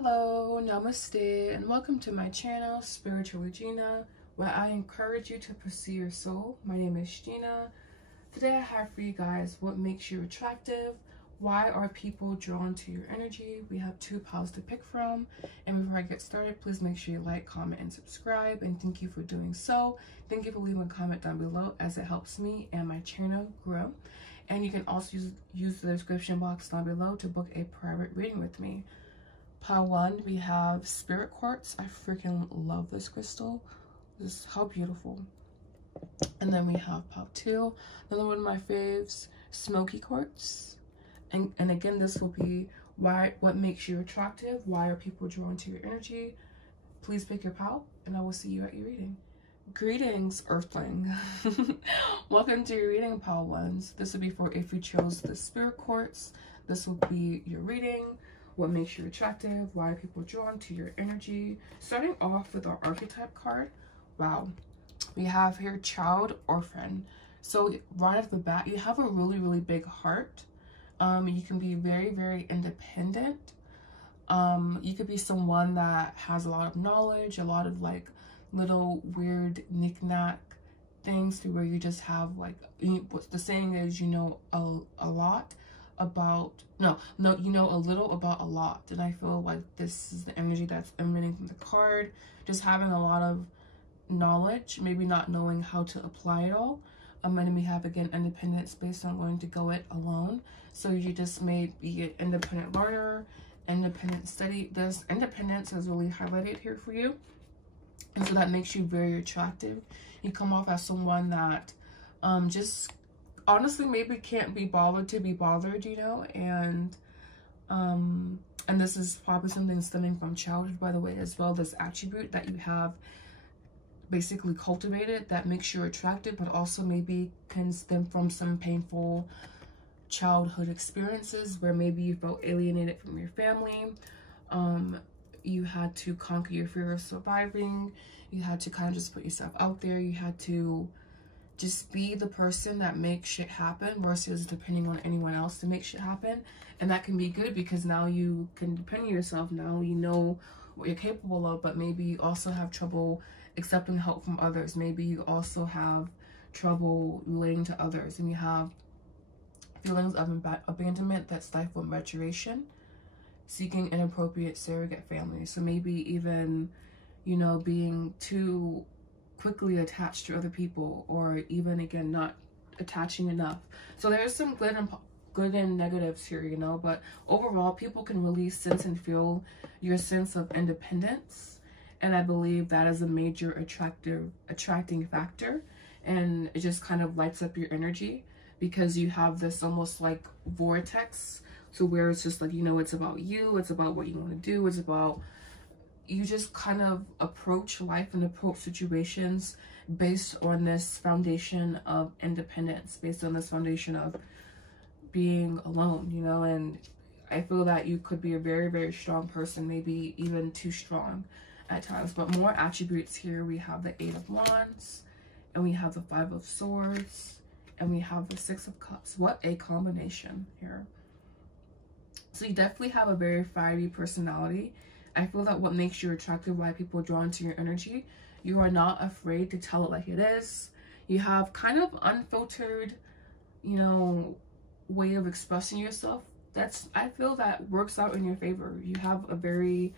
Hello, namaste, and welcome to my channel, Spiritual with Gina, where I encourage you to pursue your soul. My name is Gina. Today I have for you guys what makes you attractive, why are people drawn to your energy. We have two piles to pick from, and before I get started, please make sure you like, comment, and subscribe, and thank you for doing so. Thank you for leaving a comment down below as it helps me and my channel grow. And you can also use the description box down below to book a private reading with me. Pile 1, we have Spirit Quartz. I freaking love this crystal. Just how beautiful. And then we have Pile 2, another one of my faves, Smoky Quartz. And again, this will be what makes you attractive, why are people drawn to your energy. Please pick your pile, and I will see you at your reading. Greetings, Earthling. Welcome to your reading, Pile 1s. This will be for if you chose the Spirit Quartz. This will be your reading. What makes you attractive? Why are people drawn to your energy? Starting off with our archetype card. Wow. We have here child orphan. So right off the bat, you have a really, really big heart. You can be very, very independent. You could be someone that has a lot of knowledge, a lot of like little weird knick-knack things to where you just have like, what the saying is, you know a lot about you know a little about a lot. And I feel like this is the energy that's emanating from the card, just having a lot of knowledge, maybe not knowing how to apply it all. And then we have again independence based on wanting to go it alone. So you just may be an independent learner, independent study. This independence is really highlighted here for you, and so that makes you very attractive. You come off as someone that just honestly maybe can't be bothered to be bothered, you know, and this is probably something stemming from childhood, by the way, as well. This attribute that you have basically cultivated that makes you attractive, but also maybe can stem from some painful childhood experiences where maybe you felt alienated from your family. You had to conquer your fear of surviving. You had to kind of just put yourself out there. You had to just be the person that makes shit happen versus depending on anyone else to make shit happen. And that can be good because now you can depend on yourself. Now you know what you're capable of, but maybe you also have trouble accepting help from others. Maybe you also have trouble relating to others, and you have feelings of abandonment that stifle maturation, seeking inappropriate surrogate family. So maybe even, you know, being too quickly attached to other people, or even again not attaching enough. So there's some good and negatives here, you know, but overall people can really sense and feel your sense of independence, and I believe that is a major attracting factor, and it just kind of lights up your energy because you have this almost like vortex, so where it's just like, you know, it's about you, it's about what you want to do, it's about you just kind of approach life and approach situations based on this foundation of independence, based on this foundation of being alone, you know. And I feel that you could be a very, very strong person, maybe even too strong at times. But more attributes here. We have the 8 of Wands, and we have the 5 of Swords, and we have the 6 of Cups. What a combination here. So you definitely have a very fiery personality. I feel that what makes you attractive, why people are drawn to your energy, you are not afraid to tell it like it is. You have kind of unfiltered, you know, way of expressing yourself. I feel that works out in your favor. You have a very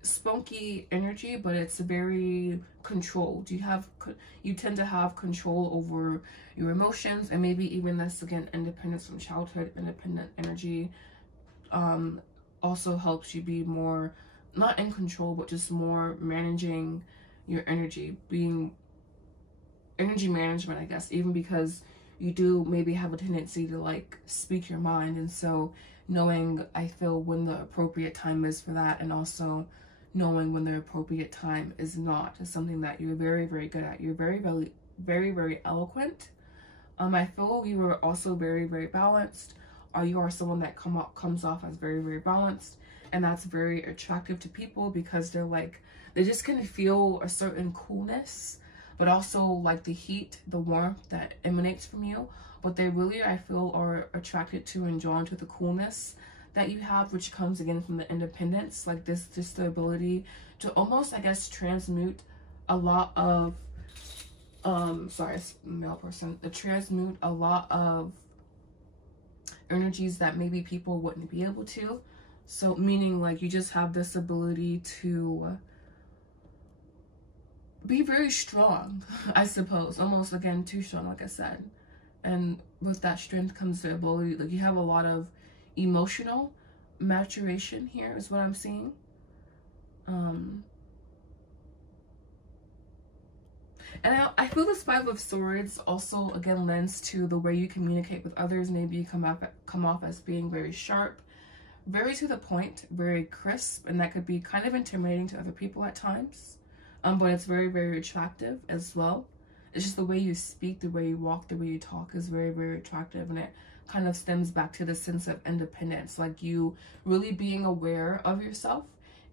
spunky energy, but it's very controlled. You tend to have control over your emotions, and maybe even this, again, independence from childhood, independent energy also helps you be more, not in control, but just more managing your energy, being energy management, I guess, even because you do maybe have a tendency to like speak your mind. And so knowing, I feel, when the appropriate time is for that, and also knowing when the appropriate time is not, is something that you're very, very good at. You're very, very, very, very eloquent. I feel you are also very, very balanced. You are someone that comes off as very, very balanced. And that's very attractive to people because they're like, they just can feel a certain coolness, but also like the heat, the warmth that emanates from you. But they really, I feel, are attracted to and drawn to the coolness that you have, which comes again from the independence, like this, just the ability to almost, I guess, transmute a lot of, sorry, it's a male person, to transmute a lot of energies that maybe people wouldn't be able to. So meaning like you just have this ability to be very strong, I suppose, almost again too strong, like I said. And with that strength comes the ability, like you have a lot of emotional maturation here is what I'm seeing. And I feel this Five of Swords also again lends to the way you communicate with others. Maybe you come off as being very sharp, very to the point, very crisp, and that could be kind of intimidating to other people at times. But it's very, very attractive as well. It's just the way you speak, the way you walk, the way you talk is very, very attractive, and it kind of stems back to the sense of independence, like you really being aware of yourself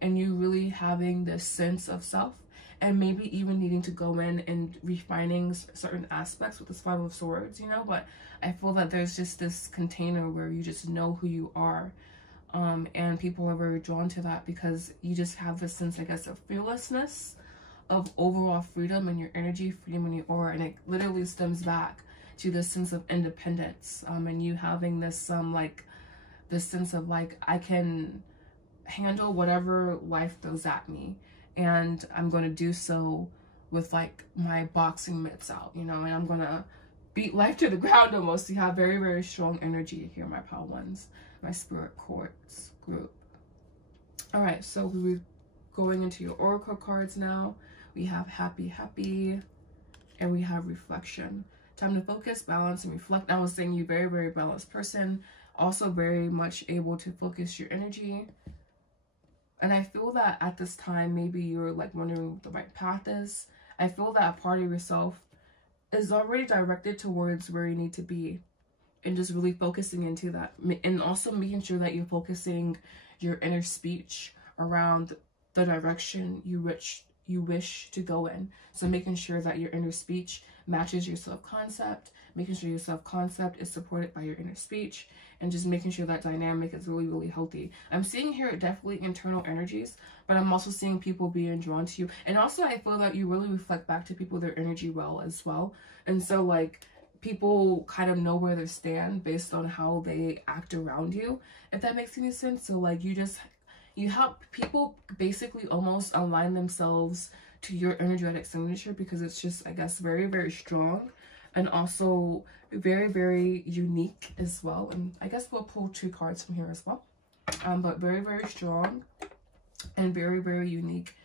and you really having this sense of self, and maybe even needing to go in and refining certain aspects with this Five of Swords, you know. But I feel that there's just this container where you just know who you are, and people are very drawn to that because you just have this sense, I guess, of fearlessness, of overall freedom in your energy, freedom in your aura, and it literally stems back to this sense of independence, and you having this like this sense of like, I can handle whatever life throws at me, and I'm going to do so with like my boxing mitts out, you know, and I'm gonna beat life to the ground almost. You have very, very strong energy here, my pal ones, my spirit quartz group. All right, so we're going into your oracle cards now. We have happy, and we have reflection. Time to focus, balance, and reflect. I was saying you very, very balanced person, also very much able to focus your energy. And I feel that at this time, maybe you're like wondering what the right path is. I feel that a part of yourself is already directed towards where you need to be, and just really focusing into that, and also making sure that you're focusing your inner speech around the direction you wish to go in. So making sure that your inner speech matches your self-concept, making sure your self-concept is supported by your inner speech, and just making sure that dynamic is really, really healthy. I'm seeing here definitely internal energies, but I'm also seeing people being drawn to you. And also I feel that you really reflect back to people their energy well as well. And so like people kind of know where they stand based on how they act around you, if that makes any sense. So like you help people basically almost align themselves to your energetic signature, because it's just, I guess, very, very strong, and also very, very unique as well. And I guess we'll pull 2 cards from here as well. But very, very strong and very, very unique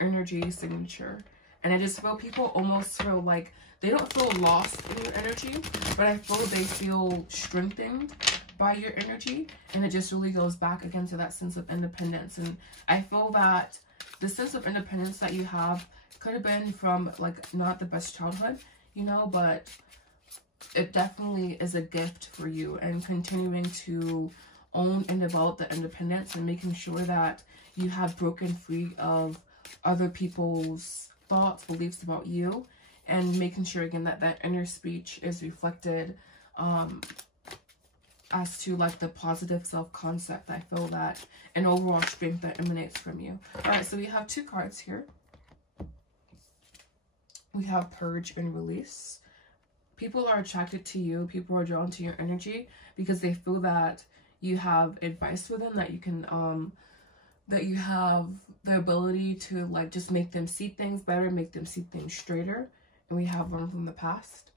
energy signature. And I just feel people almost feel like they don't feel lost in your energy, but I feel they feel strengthened by your energy. And it just really goes back again to that sense of independence. And I feel that the sense of independence that you have could have been from like not the best childhood, you know, but it definitely is a gift for you, and continuing to own and develop the independence and making sure that you have broken free of other people's thoughts, beliefs about you, and making sure again that that inner speech is reflected as to like the positive self-concept. I feel that an overall strength that emanates from you. All right, so we have 2 cards here. We have purge and release. People are attracted to you. People are drawn to your energy because they feel that you have advice for them, that you can that you have the ability to like just make them see things better, make them see things straighter. And we have learned from the past.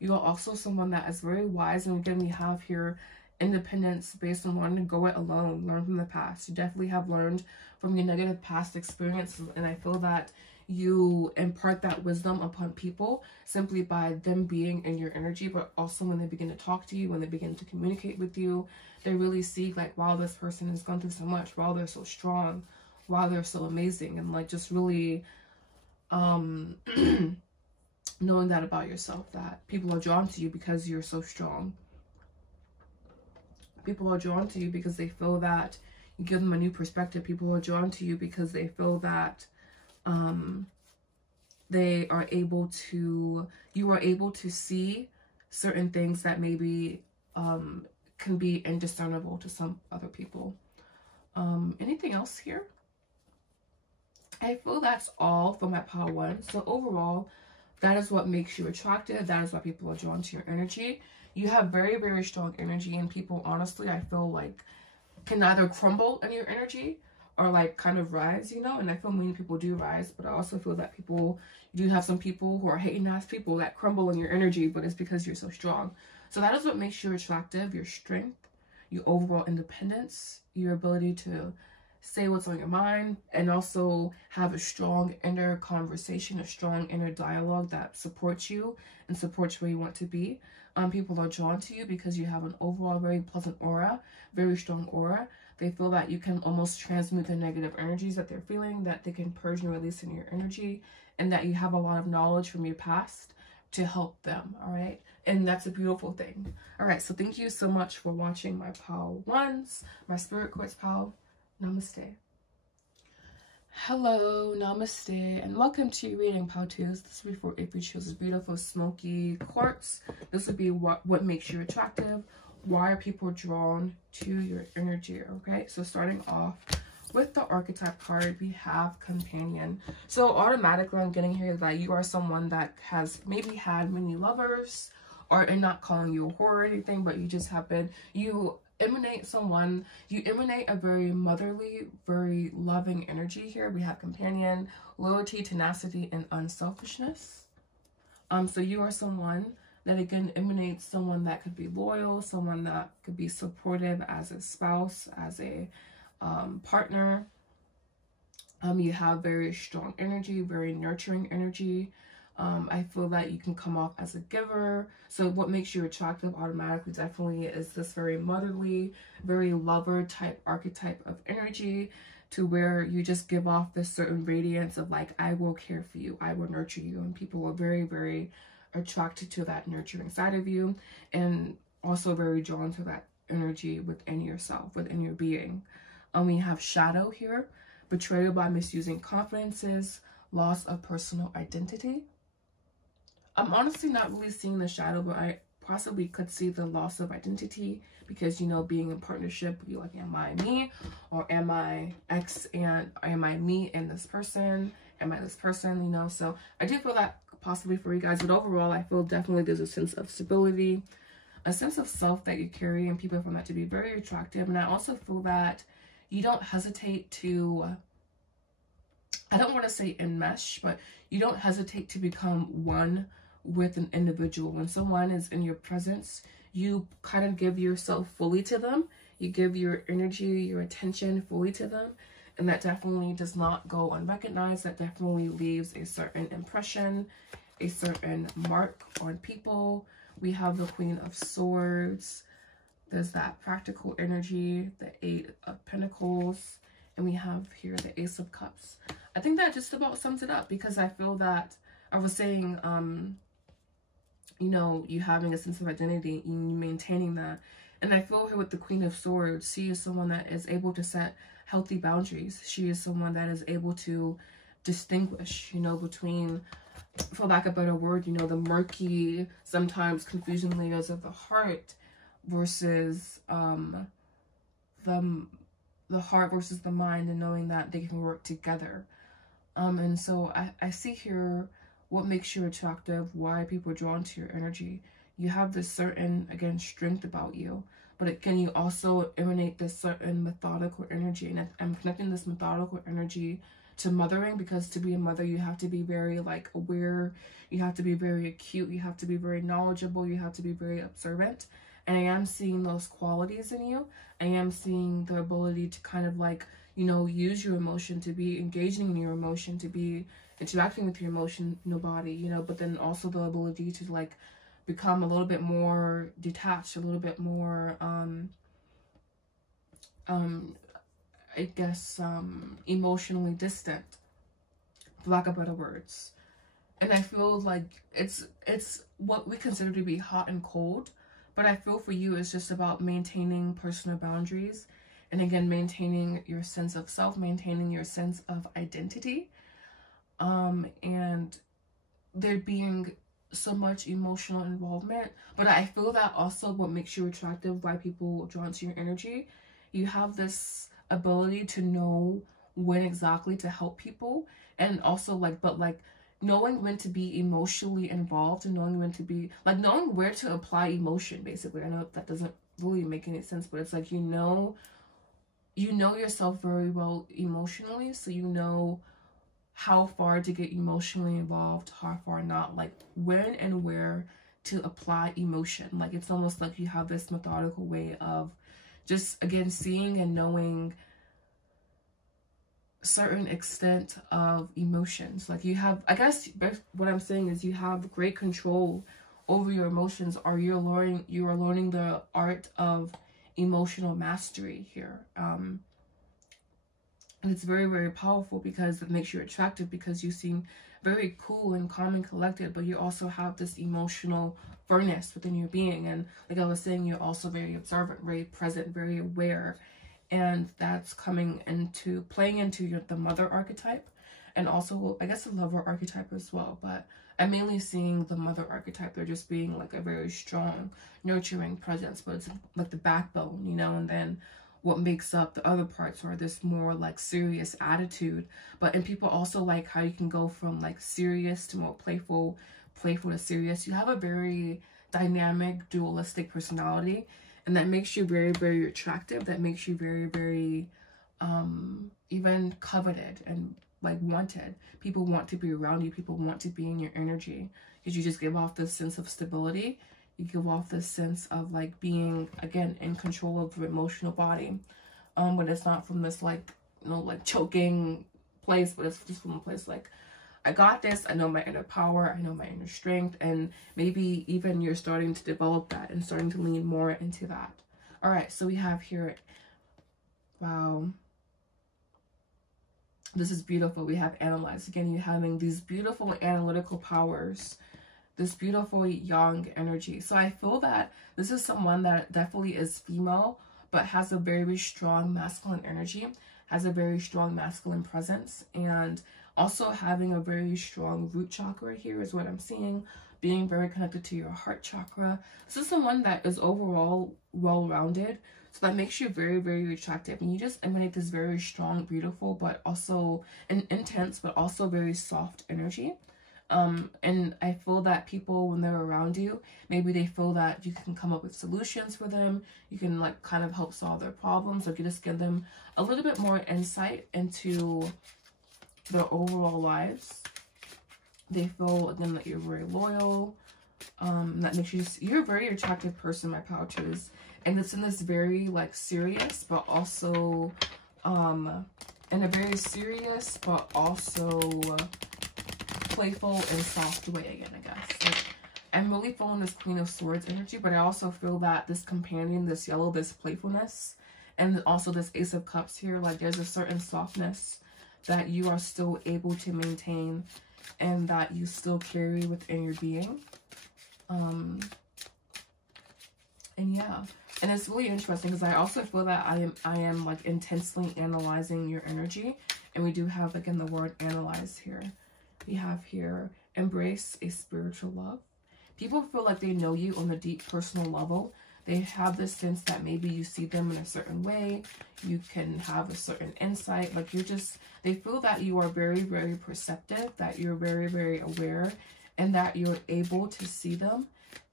You are also someone that is very wise, and again we have here independence based on wanting to go it alone, learn from the past. You definitely have learned from your negative past experiences, and I feel that you impart that wisdom upon people simply by them being in your energy. But also when they begin to talk to you, when they begin to communicate with you, they really see like, wow, this person has gone through so much, wow, they're so strong, wow, they're so amazing. And like just really knowing that about yourself, that people are drawn to you because you're so strong. People are drawn to you because they feel that you give them a new perspective. People are drawn to you because they feel that they are able to, you are able to see certain things that maybe can be indiscernible to some other people. Anything else here? I feel that's all for my pile 1. So overall, that is what makes you attractive. That is why people are drawn to your energy. You have very, very strong energy, and people, honestly, I feel like can either crumble in your energy or like kind of rise, you know. And I feel many people do rise, but I also feel that you do have some people who are hating ass people that crumble in your energy, but it's because you're so strong. So that is what makes you attractive: your strength, your overall independence, your ability to say what's on your mind, and also have a strong inner conversation, a strong inner dialogue that supports you and supports where you want to be. People are drawn to you because you have an overall very pleasant aura, very strong aura. They feel that you can almost transmute the negative energies that they're feeling, that they can purge and release in your energy, and that you have a lot of knowledge from your past to help them, all right? And that's a beautiful thing. All right, so thank you so much for watching my pile 1s, my spirit quartz pile. Namaste. Hello, namaste, and welcome to reading pile 2s. This will be for if you choose a beautiful smoky quartz. This would be what makes you attractive. Why are people drawn to your energy? Okay, so starting off with the archetype card, we have companion. So automatically I'm getting here that you are someone that has maybe had many lovers, or I'm not calling you a whore or anything, but you just happen, you emanate a very motherly, very loving energy here. We have companion, loyalty, tenacity, and unselfishness. So you are someone that again emanates someone that could be loyal, someone that could be supportive as a spouse, as a partner. You have very strong energy, very nurturing energy. I feel that you can come off as a giver. So what makes you attractive automatically definitely is this very motherly, very lover type archetype of energy, to where you just give off this certain radiance of like, I will care for you, I will nurture you. And people are very, very attracted to that nurturing side of you, and also very drawn to that energy within yourself, within your being. We have shadow here, betrayal by misusing confidences, loss of personal identity. I'm honestly not really seeing the shadow, but I possibly could see the loss of identity, because, you know, being in partnership, you're like, am I me, or am I X, and am I me and this person? Am I this person? You know, so I do feel that possibly for you guys, but overall, I feel definitely there's a sense of stability, a sense of self that you carry, and people find that to be very attractive. And I also feel that you don't hesitate to, I don't want to say enmesh, but you don't hesitate to become one with an individual. When someone is in your presence, you kind of give yourself fully to them. You give your energy, your attention fully to them. And that definitely does not go unrecognized. That definitely leaves a certain impression, a certain mark on people. We have the Queen of Swords. There's that practical energy, the 8 of Pentacles. And we have here the Ace of Cups. I think that just about sums it up, because I feel that I was saying, you know, you having a sense of identity, you maintaining that. And I feel here with the Queen of Swords, she is someone that is able to set healthy boundaries. She is someone that is able to distinguish, you know, between, for lack of a better word, you know, the murky, sometimes confusing layers of the heart versus the heart versus the mind, and knowing that they can work together. And so I see here what makes you attractive, why people are drawn to your energy. You have this certain, again, strength about you, but again, you also emanate this certain methodical energy. And I'm connecting this methodical energy to mothering, because to be a mother, you have to be very like aware, you have to be very acute, you have to be very knowledgeable, you have to be very observant. And I am seeing those qualities in you. I am seeing the ability to kind of like, you know, use your emotion, to be engaging in your emotion, to be interacting with your emotion, body, you know, but then also the ability to like become a little bit more detached, a little bit more, I guess, emotionally distant, for lack of better words. And I feel like it's what we consider to be hot and cold, but I feel for you it's just about maintaining personal boundaries, and again, maintaining your sense of self, maintaining your sense of identity, and there being so much emotional involvement. But I feel that also what makes you attractive, why people drawn to your energy, you have this ability to know when exactly to help people, and also like, but like knowing when to be emotionally involved, and knowing when to be like, knowing where to apply emotion, basically. I know that doesn't really make any sense, but it's like, you know yourself very well emotionally, so you know how far to get emotionally involved, how far not, like when and where to apply emotion. Like it's almost like you have this methodical way of just, again, seeing and knowing certain extent of emotions. Like you have, I guess what I'm saying is you have great control over your emotions, or you are learning the art of emotional mastery here. And it's very, very powerful because it makes you attractive, because you seem very cool and calm and collected, but you also have this emotional furnace within your being. And like I was saying, you're also very observant, very present, very aware. And that's playing into the mother archetype, and also I guess the lover archetype as well. But I'm mainly seeing the mother archetype. They're just being like a very strong, nurturing presence, but it's like the backbone, you know. And then what makes up the other parts are this more like serious attitude. And people also like how you can go from like serious to more playful to serious. You have a very dynamic, dualistic personality, and that makes you very, very attractive. That makes you very, very even coveted and like wanted. People want to be around you. People want to be in your energy, because you just give off this sense of stability. You give off this sense of like being, again, in control of your emotional body. But it's not from this like, you know, like choking place, but it's just from a place like, I got this, I know my inner power, I know my inner strength, and maybe even you're starting to develop that and starting to lean more into that. All right, so we have here, wow, this is beautiful. We have analyze. Again, you're having these beautiful analytical powers, this beautiful young energy. So I feel that this is someone that definitely is female, but has a very strong masculine energy, has a very strong masculine presence, and also having a very strong root chakra here is what I'm seeing, being very connected to your heart chakra. This is someone that is overall well-rounded, so that makes you very, very attractive. And you just emanate this very strong, beautiful, but also an intense, but also very soft energy. And I feel that people, when they're around you, maybe they feel that you can come up with solutions for them. You can like kind of help solve their problems, or you just give them a little bit more insight into their overall lives. They feel, again, that you're very loyal. That makes you you're a very attractive person, my pouches. And it's in this very like serious, but also in a very serious, but also playful and soft way, again, I guess. Like, I'm really feeling this Queen of Swords energy, but I also feel that this companion, this yellow, this playfulness, and also this Ace of Cups here, like there's a certain softness that you are still able to maintain and that you still carry within your being. And yeah, and it's really interesting because I also feel that I am like intensely analyzing your energy, and we do have, again, the word analyze here. We have here, embrace a spiritual love. People feel like they know you on a deep personal level. They have this sense that maybe you see them in a certain way. You can have a certain insight. Like they feel that you are very, very perceptive, that you're very, very aware, and that you're able to see them.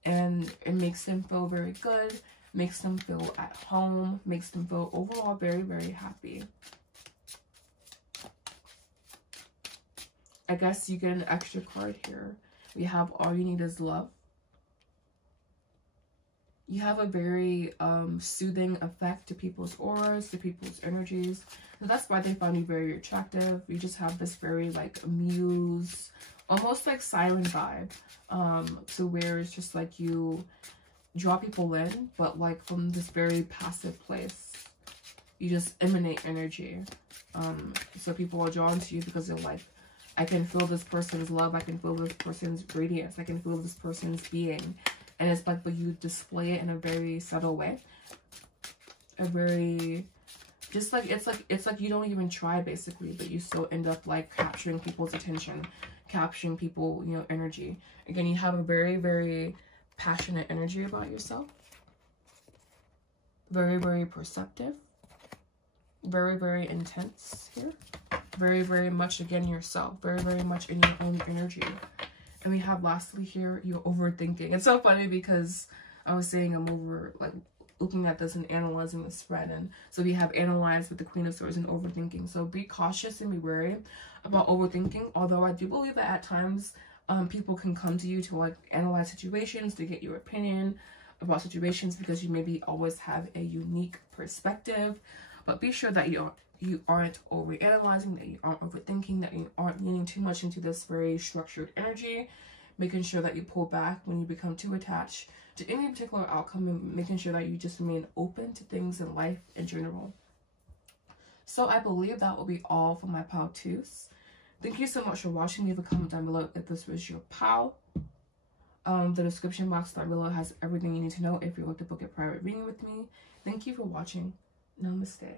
And it makes them feel very good, makes them feel at home, makes them feel overall very, very happy. I guess you get an extra card here. We have all you need is love. You have a very soothing effect to people's auras, to people's energies. So that's why they find you very attractive. You just have this very like muse, almost like siren vibe, to where it's just like you draw people in, but like from this very passive place. You just emanate energy. So people are drawn to you because they're like, I can feel this person's love. I can feel this person's radiance. I can feel this person's being. And it's like, but you display it in a very subtle way. A very Just like it's like you don't even try basically, but you still end up like capturing people's attention, capturing people, you know, energy. Again, you have a very, very passionate energy about yourself. Very, very perceptive. Very, very intense here. Very, very much, again, yourself. Very, very much in your own energy. And we have lastly here, you're overthinking. It's so funny because I was saying I'm over, like, looking at this and analyzing the spread. And so we have analyzed with the Queen of Swords and overthinking. So be cautious and be wary about overthinking. Although I do believe that at times people can come to you to like analyze situations, to get your opinion about situations, because you maybe always have a unique perspective. But be sure that you aren't overanalyzing, that you aren't overthinking, that you aren't leaning too much into this very structured energy. Making sure that you pull back when you become too attached to any particular outcome, and making sure that you just remain open to things in life in general. So I believe that will be all for my POW 2s. Thank you so much for watching. Leave a comment down below if this was your POW. The description box down below has everything you need to know if you'd like to book a private reading with me. Thank you for watching. Namaste.